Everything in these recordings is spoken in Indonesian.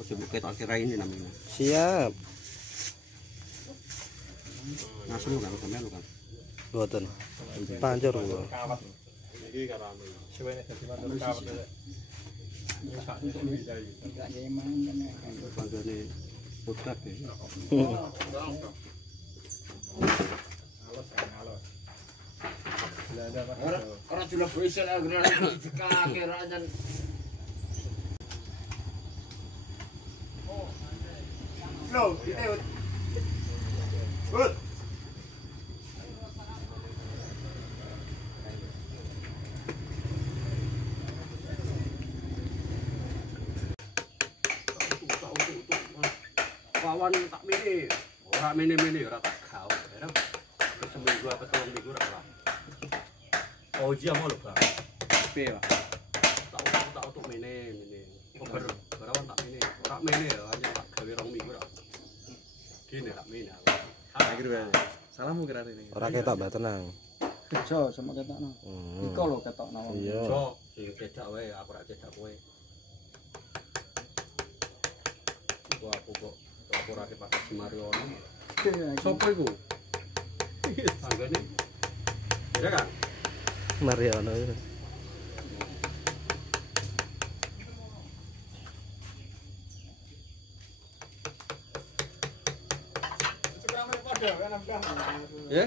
Oke, buka tak kira ini namanya. Siap. Langsung kan, sampean kan. Boten. Pancur kula. Iki karame. Suwene dadi motor kawat. Enggak emang kan. Panggane putat ya. Ora dulu bisa lah gerak dikake ra jan. Slow, kita Good. Kawan tak mini, ora mini ora tak kau, ya. Seminggu apa tolong minggu ora. Oh dia mau lho, Bang. Piye, Pak? Tak untuk mini. Berawan tak mini. Ora mini ya, hanya tak gawe 2 minggu ora. Gini tak mini. Akhir wae. Salahmu kira ini. Ora ketok Mbak tenang. Jo sama ketokno. Iko lho ketokno. Iya. Jo, sing cedak wae, aku ora cedak kowe. Aku kok laporake Pak Mariono. Sopo iku? Tanggane. Ya kan? Mariono itu. Ya.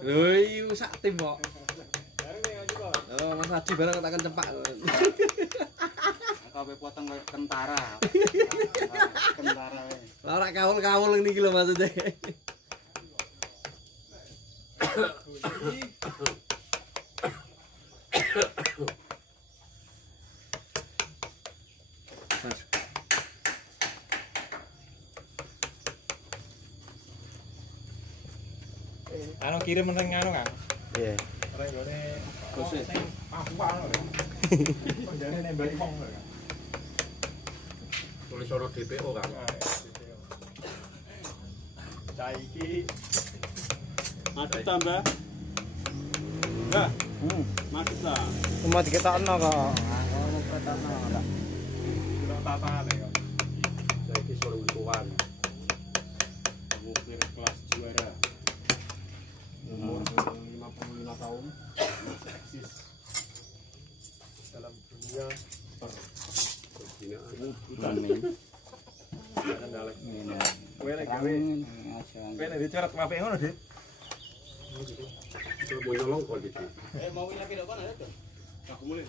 Lho iki sak tim kok. Oh, Mas Haji barang tak akan cepak. Kabeh potong kayak tentara. Tentara wae. Lah ora kawul-kawul niki lho maksudnya. Anu kirim meneng anu kan? Iya. Ora ngene kose sing Papua lho. Konjane nembaki wong lho kan. Tulis ora DPO kan. Cah iki Mati tambah. Dah. Mati ta. Cuma diketokno kok. Kalau ketokno ora. ora tatane kok. Saiki sore wisuan. Ngukir kelas juara. Umur 55 tahun. Eksis dalam dunia Perzinaan. Kendalek ngene. Kowe lek gawe kowe nek dicoret wape ngono, Dik. Itu mau nyolong kok gitu. Mau lagi dokon ada tuh. Aku mulai.